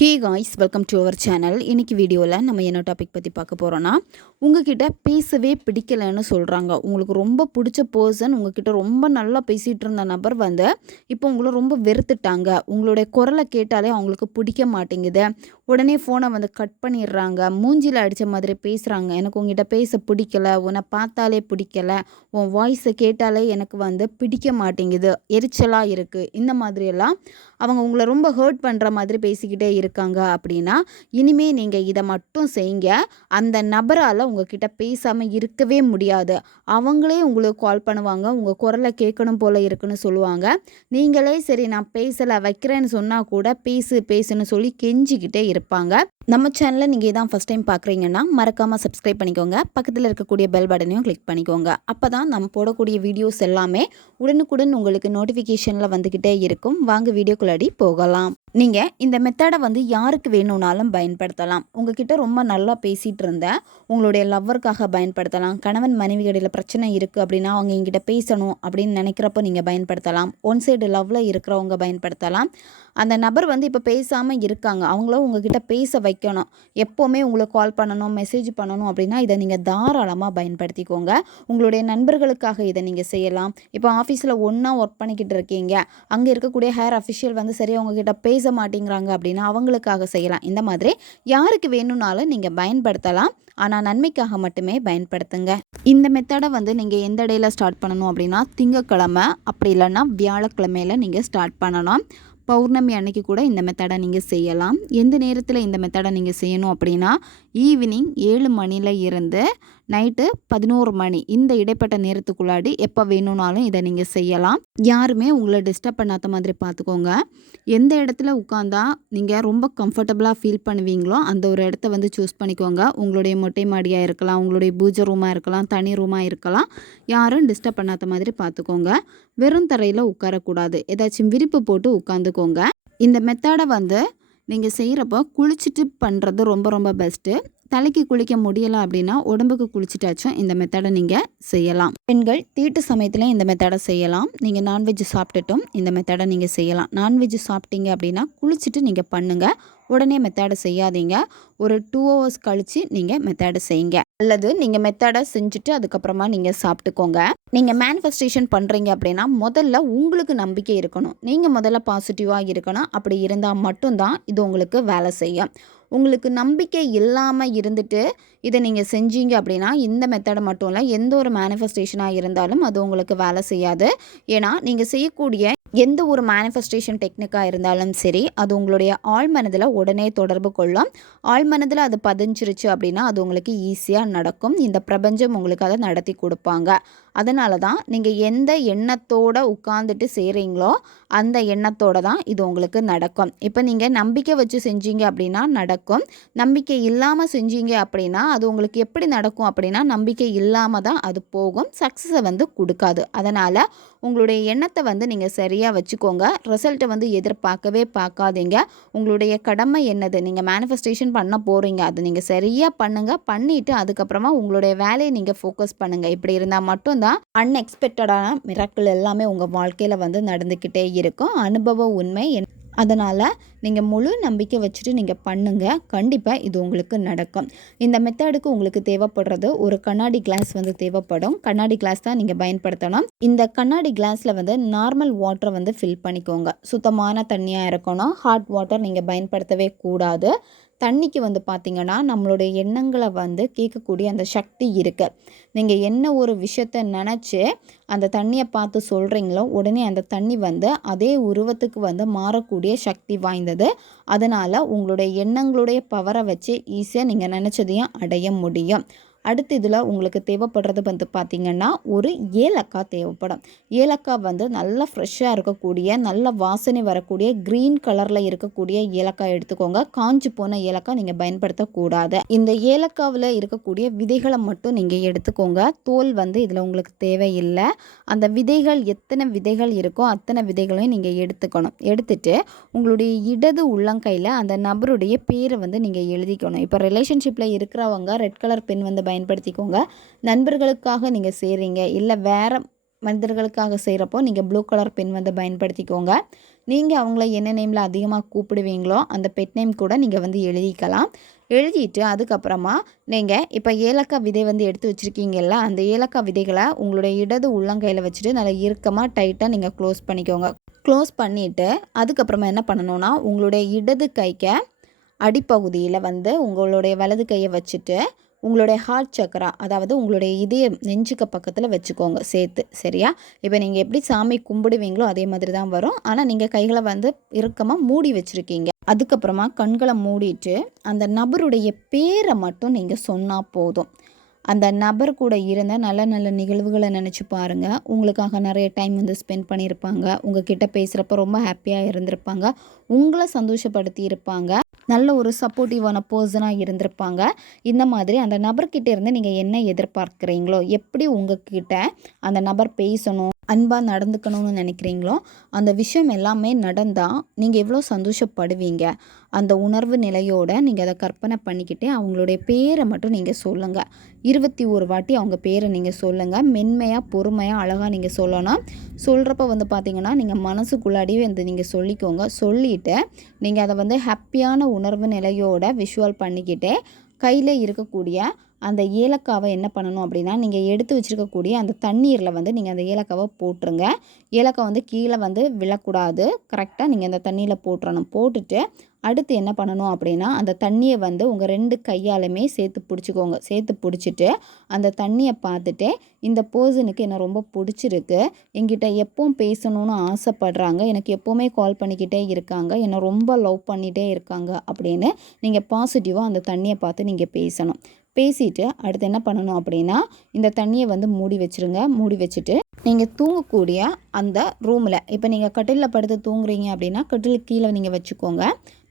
Hey guys, welcome to our channel. இன்றைக்கி வீடியோவில் நம்ம என்ன டாபிக் பற்றி பார்க்க போகிறோன்னா, உங்ககிட்ட பேசவே பிடிக்கலைன்னு சொல்கிறாங்க. உங்களுக்கு ரொம்ப பிடிச்ச பர்சன், உங்ககிட்ட ரொம்ப நல்லா பேசிகிட்டு இருந்த நபர் வந்து இப்போ உங்களை ரொம்ப வெறுத்துட்டாங்க. உங்களுடைய குரலை கேட்டாலே அவங்களுக்கு பிடிக்க மாட்டேங்குது. உடனே ஃபோனை வந்து கட் பண்ணிடுறாங்க. மூஞ்சியில் அடித்த மாதிரி பேசுகிறாங்க. எனக்கு உங்ககிட்ட பேச பிடிக்கல, உன்னை பார்த்தாலே பிடிக்கல, உன் வாய்ஸை கேட்டாலே எனக்கு வந்து பிடிக்க மாட்டேங்குது, எரிச்சலாக இருக்குது, இந்த மாதிரியெல்லாம் அவங்க உங்களை ரொம்ப ஹர்ட் பண்ணுற மாதிரி பேசிக்கிட்டே இருக்காங்க அப்படின்னா, இனிமே நீங்கள் இதை மட்டும் செய்யுங்க. அந்த நபரால் உங்ககிட்ட பேசாமல் இருக்கவே முடியாது. அவங்களே உங்களுக்கு கால் பண்ணுவாங்க, உங்கள் குரலை கேட்கணும் போல் இருக்குன்னு சொல்லுவாங்க. நீங்களே சரி நான் பேசலை வைக்கிறேன்னு சொன்னால் கூட பேசுன்னு சொல்லி கெஞ்சிக்கிட்டே இருப்பாங்க. நம்ம சேனலில் நீங்கள் இதான் ஃபஸ்ட் டைம் பார்க்குறீங்கன்னா மறக்காமல் சப்ஸ்கிரைப் பண்ணிக்கோங்க. பக்கத்தில் இருக்கக்கூடிய பெல் பட்டனையும் கிளிக் பண்ணிக்கோங்க. அப்போ தான் நம்ம போடக்கூடிய வீடியோஸ் எல்லாமே உடனுக்குடன் உங்களுக்கு நோட்டிஃபிகேஷனில் வந்துக்கிட்டே இருக்கும். வாங்க வீடியோக்குள்ளாடி போகலாம். நீங்கள் இந்த மெத்தடை வந்து யாருக்கு வேணும்னாலும் பயன்படுத்தலாம். உங்ககிட்ட ரொம்ப நல்லா பேசிகிட்டு இருந்த உங்களுடைய லவ்வருக்காக பயன்படுத்தலாம். கணவன் மனைவி இடையில் பிரச்சனை இருக்குது அப்படின்னா அவங்க எங்கிட்ட பேசணும் அப்படின்னு நினைக்கிறப்போ நீங்கள் பயன்படுத்தலாம். ஒன் சைடு லவ்வில் இருக்கிறவங்க பயன்படுத்தலாம். அந்த நபர் வந்து இப்போ பேசாமல் இருக்காங்க, அவங்களும் உங்ககிட்ட பேச வைக்கணும், எப்போவுமே உங்களுக்கு கால் பண்ணணும், மெசேஜ் பண்ணணும் அப்படின்னா இதை நீங்கள் தாராளமாக பயன்படுத்திக்கோங்க. உங்களுடைய நண்பர்களுக்காக இதை நீங்கள் செய்யலாம். இப்போ ஆஃபீஸில் ஒன்றா ஒர்க் பண்ணிக்கிட்டு இருக்கீங்க, அங்கே இருக்கக்கூடிய ஹேர் அஃபிஷியல் வந்து சரியாக உங்ககிட்ட பேச மாட்டேங்கிறாங்க அப்படின்னா அவங்களுக்காக செய்யலாம். இந்த மாதிரி யாருக்கு வேணும்னாலும் நீங்கள் பயன்படுத்தலாம். ஆனால் நன்மைக்காக மட்டுமே பயன்படுத்துங்க. இந்த மெத்தடை வந்து நீங்கள் எந்த இடையில ஸ்டார்ட் பண்ணணும் அப்படின்னா, திங்கக்கிழமை அப்படி இல்லைன்னா வியாழக்கிழமையில் நீங்கள் ஸ்டார்ட் பண்ணணும். பௌர்ணமி அன்னைக்கு கூட இந்த மெத்தடை நீங்கள் செய்யலாம். எந்த நேரத்தில் இந்த மெத்தடை நீங்கள் செய்யணும் அப்படின்னா, ஈவினிங் 7 மணியில் இருந்து நைட்டு 11 மணி இந்த இடைப்பட்ட நேரத்துக்குள்ளாடி எப்போ வேணும்னாலும் இதை நீங்கள் செய்யலாம். யாருமே உங்களை டிஸ்டர்ப் பண்ணாத மாதிரி பார்த்துக்கோங்க. எந்த இடத்துல உட்காந்தா நீங்கள் ரொம்ப கம்ஃபர்டபுளாக ஃபீல் பண்ணுவீங்களோ அந்த ஒரு இடத்த வந்து சூஸ் பண்ணிக்கோங்க. உங்களுடைய மொட்டை மாடியாக இருக்கலாம், உங்களுடைய பூஜை ரூமாக இருக்கலாம், தனி ரூமாக இருக்கலாம். யாரும் டிஸ்டர்ப் பண்ணாத மாதிரி பார்த்துக்கோங்க. வெறும் தரையில் உட்காரக்கூடாது, ஏதாச்சும் விரிப்பு போட்டு உட்காந்துக்கோங்க. இந்த மெத்தடை வந்து நீங்கள் செய்கிறப்போ குளிச்சுட்டு பண்ணுறது ரொம்ப ரொம்ப பெஸ்ட்டு. தலைக்கு குளிக்க முடியலை அப்படின்னா உடம்புக்கு குளிச்சுட்டாச்சும் இந்த மெத்தடை நீங்கள் செய்யலாம். பெண்கள் தீட்டு சமயத்தில் இந்த மெத்தடை செய்யலாம். நீங்கள் நான்வெஜ் சாப்பிட்டுட்டும் இந்த மெத்தடை நீங்கள் செய்யலாம். நான்வெஜ் சாப்பிட்டீங்க அப்படின்னா குளிச்சுட்டு நீங்கள் பண்ணுங்கள். உடனே மெத்தடை செய்யாதீங்க. ஒரு 2 hours கழித்து நீங்கள் மெத்தடை செய்யுங்க. அல்லது நீங்கள் மெத்தடை செஞ்சுட்டு அதுக்கப்புறமா நீங்கள் சாப்பிட்டுக்கோங்க. நீங்கள் மேனிஃபெஸ்டேஷன் பண்ணுறீங்க அப்படின்னா முதல்ல உங்களுக்கு நம்பிக்கை இருக்கணும். நீங்கள் முதல்ல பாசிட்டிவாக இருக்கணும். அப்படி இருந்தால் மட்டும்தான் இது உங்களுக்கு வேலை செய்யும். உங்களுக்கு நம்பிக்கை இல்லாமல் இருந்துட்டு இதை நீங்கள் செஞ்சீங்க அப்படின்னா இந்த மெத்தடை மட்டும் இல்லை, எந்த ஒரு மேனிஃபெஸ்டேஷனாக இருந்தாலும் அது உங்களுக்கு வேலை செய்யாது. ஏன்னா நீங்கள் செய்யக்கூடிய எந்த ஒரு மேனிஃபெஸ்டேஷன் டெக்னிக்காக இருந்தாலும் சரி, அது உங்களுடைய ஆழ்மனதில் உடனே தொடர்பு கொள்ளும். ஆழ்மனதில் அது பதிஞ்சிருச்சு அப்படின்னா அது உங்களுக்கு ஈஸியாக நடக்கும். இந்த பிரபஞ்சம் உங்களுக்கு அதை நடத்தி கொடுப்பாங்க. அதனால தான் நீங்கள் எந்த எண்ணத்தோடு உட்காந்துட்டு செய்கிறீங்களோ அந்த எண்ணத்தோடு தான் இது உங்களுக்கு நடக்கும். இப்போ நீங்கள் நம்பிக்கை வச்சு செஞ்சீங்க அப்படின்னா நடக்கும். நம்பிக்கை இல்லாமல் செஞ்சீங்க அப்படின்னா அது உங்களுக்கு எப்படி நடக்கும் அப்படின்னா நம்பிக்கை இல்லாமல் தான் அது போகும், சக்ஸஸை வந்து கொடுக்காது. அதனால் உங்களுடைய எண்ணத்தை வந்து நீங்கள் சரியாக வச்சுக்கோங்க. ரிசல்ட்டை வந்து எதிர்பார்க்கவே பார்க்காதீங்க. உங்களுடைய கடமை என்னது, நீங்கள் மேனிஃபெஸ்டேஷன் பண்ண போகிறீங்க, அதை நீங்கள் சரியாக பண்ணுங்கள். பண்ணிவிட்டு அதுக்கப்புறமா உங்களுடைய வேலையை நீங்கள் ஃபோக்கஸ் பண்ணுங்கள். இப்படி இருந்தால் மட்டும்தான் அன்எக்ஸ்பெக்டடான மிராக்கிள் எல்லாமே உங்கள் வாழ்க்கையில் வந்து நடந்துக்கிட்டே இருக்கும். அனுபவ உண்மை. அதனால் நீங்கள் முழு நம்பிக்கை வச்சுட்டு நீங்கள் பண்ணுங்கள். கண்டிப்பாக இது உங்களுக்கு நடக்கும். இந்த மெத்தடுக்கு உங்களுக்கு தேவைப்படுறது ஒரு கண்ணாடி கிளாஸ் வந்து தேவைப்படும். கண்ணாடி கிளாஸ் தான் நீங்கள் பயன்படுத்தணும். இந்த கண்ணாடி கிளாஸில் வந்து நார்மல் வாட்டரை வந்து ஃபில் பண்ணிக்கோங்க. சுத்தமான தண்ணியாக இருக்கணும். ஹாட் வாட்டர் நீங்கள் பயன்படுத்தவே கூடாது. தண்ணிக்கு வந்து பார்த்திங்கன்னா நம்மளுடைய எண்ணங்களை வந்து கேட்கக்கூடிய அந்த சக்தி இருக்குது. நீங்கள் என்ன ஒரு விஷயத்தை நினச்சி அந்த தண்ணியை பார்த்து சொல்கிறீங்களோ உடனே அந்த தண்ணி வந்து அதே உருவத்துக்கு வந்து மாறக்கூடிய சக்தி வாய்ந்தது. அதனால் உங்களுடைய எண்ணங்களுடைய பவரை வச்சு ஈஸியாக நீங்கள் நினச்சதையும் அடைய முடியும். அடுத்து இதில் உங்களுக்கு தேவைப்படுறது வந்து பார்த்திங்கன்னா ஒரு ஏலக்காய் தேவைப்படும். ஏலக்காய் வந்து நல்லா ஃப்ரெஷ்ஷாக இருக்கக்கூடிய நல்ல வாசனை வரக்கூடிய க்ரீன் கலரில் இருக்கக்கூடிய ஏலக்காய் எடுத்துக்கோங்க. காஞ்சி போன ஏலக்காய் நீங்கள் பயன்படுத்தக்கூடாது. இந்த ஏலக்காவில் இருக்கக்கூடிய விதைகளை மட்டும் நீங்கள் எடுத்துக்கோங்க. தோல் வந்து இதில் உங்களுக்கு தேவையில்லை. அந்த விதைகள் எத்தனை விதைகள் இருக்கோ அத்தனை விதைகளையும் நீங்கள் எடுத்துக்கணும். எடுத்துட்டு உங்களுடைய இடது உள்ளங்கையில் அந்த நபருடைய பேரை வந்து நீங்கள் எழுதிக்கணும். இப்போ ரிலேஷன்ஷிப்பில் இருக்கிறவங்க ரெட் கலர் பென் வந்து பயன்படுத்திக்கோங்க. நண்பர்களுக்காக நீங்கள் செய்கிறீங்க இல்லை வேறு மனிதர்களுக்காக செய்கிறப்போ நீங்கள் ப்ளூ கலர் பென் வந்து பயன்படுத்திக்கோங்க. நீங்கள் அவங்கள என்ன நேமில் அதிகமாக கூப்பிடுவீங்களோ அந்த பெட் நேம் கூட நீங்கள் வந்து எழுதிக்கலாம். எழுதிட்டு அதுக்கப்புறமா நீங்கள் இப்போ ஏலக்காய் விதை வந்து எடுத்து வச்சுருக்கீங்கல்ல, அந்த ஏலக்காய் விதைகளை உங்களுடைய இடது உள்ளங்கையில் வச்சுட்டு நல்லா இறுக்கமாக டைட்டாக நீங்கள் க்ளோஸ் பண்ணிக்கோங்க. க்ளோஸ் பண்ணிவிட்டு அதுக்கப்புறமா என்ன பண்ணணுன்னா, உங்களுடைய இடது கைக்கு அடிப்பகுதியில் வந்து உங்களுடைய வலது கையை வச்சுட்டு உங்களுடைய ஹார்ட் சக்கரா, அதாவது உங்களுடைய இதயம் நெஞ்சுக்கு பக்கத்தில் வச்சுக்கோங்க சேர்த்து. சரியா? இப்போ நீங்கள் எப்படி சாமி கும்பிடுவீங்களோ அதே மாதிரி தான் வரும். ஆனால் நீங்கள் கைகளை வந்து இறுக்கமாக மூடி வச்சுருக்கீங்க. அதுக்கப்புறமா கண்களை மூடிட்டு அந்த நபருடைய பேரை மட்டும் நீங்கள் சொன்னால் போதும். அந்த நபர் கூட இருந்த நல்ல நல்ல நிகழ்வுகளை நினச்சி பாருங்கள். உங்களுக்காக நிறைய டைம் வந்து ஸ்பெண்ட் பண்ணியிருப்பாங்க. உங்ககிட்ட பேசுகிறப்ப ரொம்ப ஹாப்பியாக இருந்திருப்பாங்க. உங்களை சந்தோஷப்படுத்தி இருப்பாங்க. நல்ல ஒரு சப்போர்ட்டிவான பர்சனாக இருந்திருப்பாங்க. இந்த மாதிரி அந்த நபர்கிட்ட இருந்து நீங்கள் என்ன எதிர்பார்க்குறீங்களோ, எப்படி உங்ககிட்ட அந்த நபர் பேசணும், அன்பாக நடந்துக்கணும்னு நினைக்கிறீங்களோ அந்த விஷயம் எல்லாமே நடந்தால் நீங்கள் எவ்வளோ சந்தோஷப்படுவீங்க. அந்த உணர்வு நிலையோடு நீங்கள் அதை கற்பனை பண்ணிக்கிட்டே அவங்களுடைய பேரை மட்டும் நீங்கள் சொல்லுங்கள். 21 வாட்டி அவங்க பேரை நீங்கள் சொல்லுங்கள். மென்மையாக பொறுமையாக அழகாக நீங்கள் சொல்லணும். சொல்கிறப்ப வந்து பார்த்திங்கன்னா நீங்கள் மனசுக்குள்ளாடியே வந்து நீங்கள் சொல்லிக்கோங்க. சொல்லிவிட்டு நீங்கள் அதை வந்து ஹாப்பியான உணர்வு நிலையோட விஷுவல் பண்ணிக்கிட்டே கையில் இருக்கக்கூடிய அந்த ஏலக்காவை என்ன பண்ணணும் அப்படின்னா, நீங்கள் எடுத்து வச்சுருக்கக்கூடிய அந்த தண்ணீரில் வந்து நீங்கள் அந்த ஏலக்காவை போட்டுருங்க. ஏலக்காய் வந்து கீழே வந்து விழக்கூடாது. கரெக்டாக நீங்கள் அந்த தண்ணியில் போட்டுறணும். போட்டுட்டு அடுத்து என்ன பண்ணணும் அப்படின்னா, அந்த தண்ணியை வந்து உங்கள் 2 கையாலுமே சேர்த்து பிடிச்சிக்கோங்க. சேர்த்து பிடிச்சிட்டு அந்த தண்ணியை பார்த்துட்டு, இந்த பர்சனுக்கு என்ன ரொம்ப பிடிச்சிருக்கு, என்கிட்ட எப்பவும் பேசணும்னு ஆசைப்படுறாங்க, எனக்கு எப்போவுமே கால் பண்ணிக்கிட்டே இருக்காங்க, என்னை ரொம்ப லவ் பண்ணிகிட்டே இருக்காங்க அப்படின்னு நீங்கள் பாசிட்டிவாக அந்த தண்ணியை பார்த்து நீங்கள் பேசணும். பேசிட்டு அடுத்து என்ன பண்ணணும் அப்படின்னா, இந்த தண்ணியை வந்து மூடி வச்சுருங்க. மூடி வச்சுட்டு நீங்கள் தூங்கக்கூடிய அந்த ரூமில், இப்போ நீங்கள் கட்டிலில் படுத்து தூங்குறீங்க அப்படின்னா கட்டிலுக்கு கீழே நீங்கள் வச்சுக்கோங்க.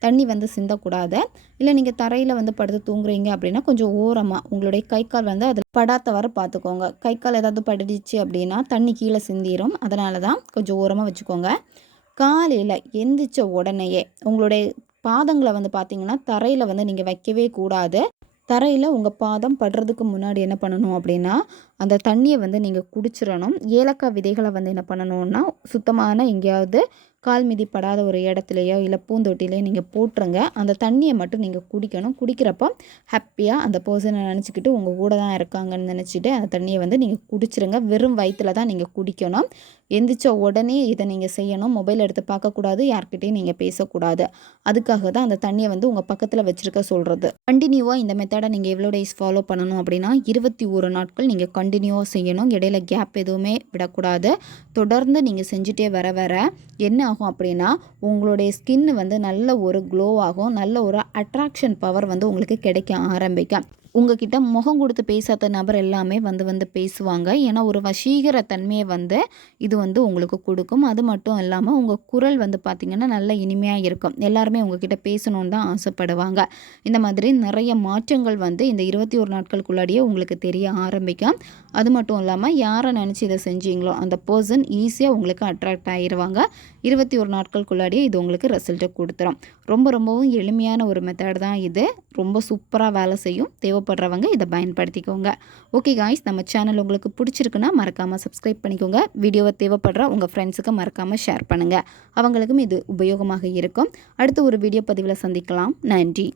தண்ணி வந்து சிந்தக்கூடாது. இல்லை நீங்கள் தரையில் வந்து படுத்து தூங்குறீங்க அப்படின்னா கொஞ்சம் ஓரமாக உங்களுடைய கை கால் வந்து அதில் படாதவாறு பார்த்துக்கோங்க. கை கால் ஏதாவது பட்டுடுச்சு அப்படின்னா தண்ணி கீழே சிந்திரும். அதனால தான் கொஞ்சம் ஓரமாக வச்சுக்கோங்க. காலையில் எந்திரிச்ச உடனேயே உங்களுடைய பாதங்களை வந்து பார்த்திங்கன்னா தரையில் வந்து நீங்கள் வைக்கவே கூடாது. தரையில் உங்கள் பாதம் படுறதுக்கு முன்னாடி என்ன பண்ணணும் அப்படின்னா, அந்த தண்ணியை வந்து நீங்கள் குடிச்சிடணும். ஏலக்காய் விதைகளை வந்து என்ன பண்ணணுன்னா, சுத்தமான எங்கேயாவது கால் மிதிப்படாத ஒரு இடத்துலையோ இல்லை பூந்தொட்டிலையோ நீங்கள் போட்டுருங்க. அந்த தண்ணியை மட்டும் நீங்கள் குடிக்கணும். குடிக்கிறப்போ ஹாப்பியாக அந்த பர்சனை நினச்சிக்கிட்டு உங்கள் கூட தான் இருக்காங்கன்னு நினச்சிட்டு அந்த தண்ணியை வந்து நீங்கள் குடிச்சிருங்க. வெறும் வயிற்றில் தான் நீங்கள் குடிக்கணும். எந்திரிச்ச உடனே இதை நீங்கள் செய்யணும். மொபைல் எடுத்து பார்க்கக்கூடாது, யார்கிட்டையும் நீங்கள் பேசக்கூடாது. அதுக்காக தான் அந்த தண்ணியை வந்து உங்கள் பக்கத்தில் வச்சுருக்க சொல்கிறது. கண்டினியூவாக இந்த மெத்தடை நீங்கள் எவ்வளோ டேஸ் ஃபாலோ பண்ணணும் அப்படின்னா 21 நாட்கள் நீங்கள் கண்டினியூவாக செய்யணும். இடையில கேப் எதுவுமே விடக்கூடாது. தொடர்ந்து நீங்கள் செஞ்சுட்டே வர வர என்ன ஆகும் அப்படின்னா, உங்களுடைய ஸ்கின் வந்து நல்ல ஒரு க்ளோ ஆகும். நல்ல ஒரு அட்ராக்ஷன் பவர் வந்து உங்களுக்கு கிடைக்க ஆரம்பிக்கும். உங்ககிட்ட முகம் கொடுத்து பேசாத நபர் எல்லாமே வந்து பேசுவாங்க. ஏன்னா ஒரு வசீகர தன்மையை வந்து இது வந்து உங்களுக்கு கொடுக்கும். அது மட்டும் இல்லாமல் உங்கள் குரல் வந்து பார்த்திங்கன்னா நல்ல இனிமையாக இருக்கும். எல்லாருமே உங்ககிட்ட பேசணுன்னு தான் ஆசைப்படுவாங்க. இந்த மாதிரி நிறைய மாற்றங்கள் வந்து இந்த 21 நாட்களுக்குள்ளாடியே உங்களுக்கு தெரிய ஆரம்பிக்கும். அது மட்டும் இல்லாமல் யாரை நினச்சி இதை செஞ்சீங்களோ அந்த பர்சன் ஈஸியாக உங்களுக்கு அட்ராக்ட் ஆகிடுவாங்க. 21 நாட்களுக்குள்ளாடியே இது உங்களுக்கு ரிசல்ட்டை கொடுத்துரும். ரொம்பவும் எளிமையான ஒரு மெத்தட் தான் இது. ரொம்ப சூப்பராக வேலை செய்யும். தேவைப்படுறவங்க இதை பயன்படுத்திக்கோங்க. ஓகே காய்ஸ், நம்ம சேனல் உங்களுக்கு பிடிச்சிருக்குன்னா மறக்காமல் சப்ஸ்கிரைப் பண்ணிக்கோங்க. வீடியோவை தேவைப்படுற உங்கள் ஃப்ரெண்ட்ஸுக்கு மறக்காமல் ஷேர் பண்ணுங்கள். அவங்களுக்கும் இது உபயோகமாக இருக்கும். அடுத்து ஒரு வீடியோ பதிவில் சந்திக்கலாம். நன்றி.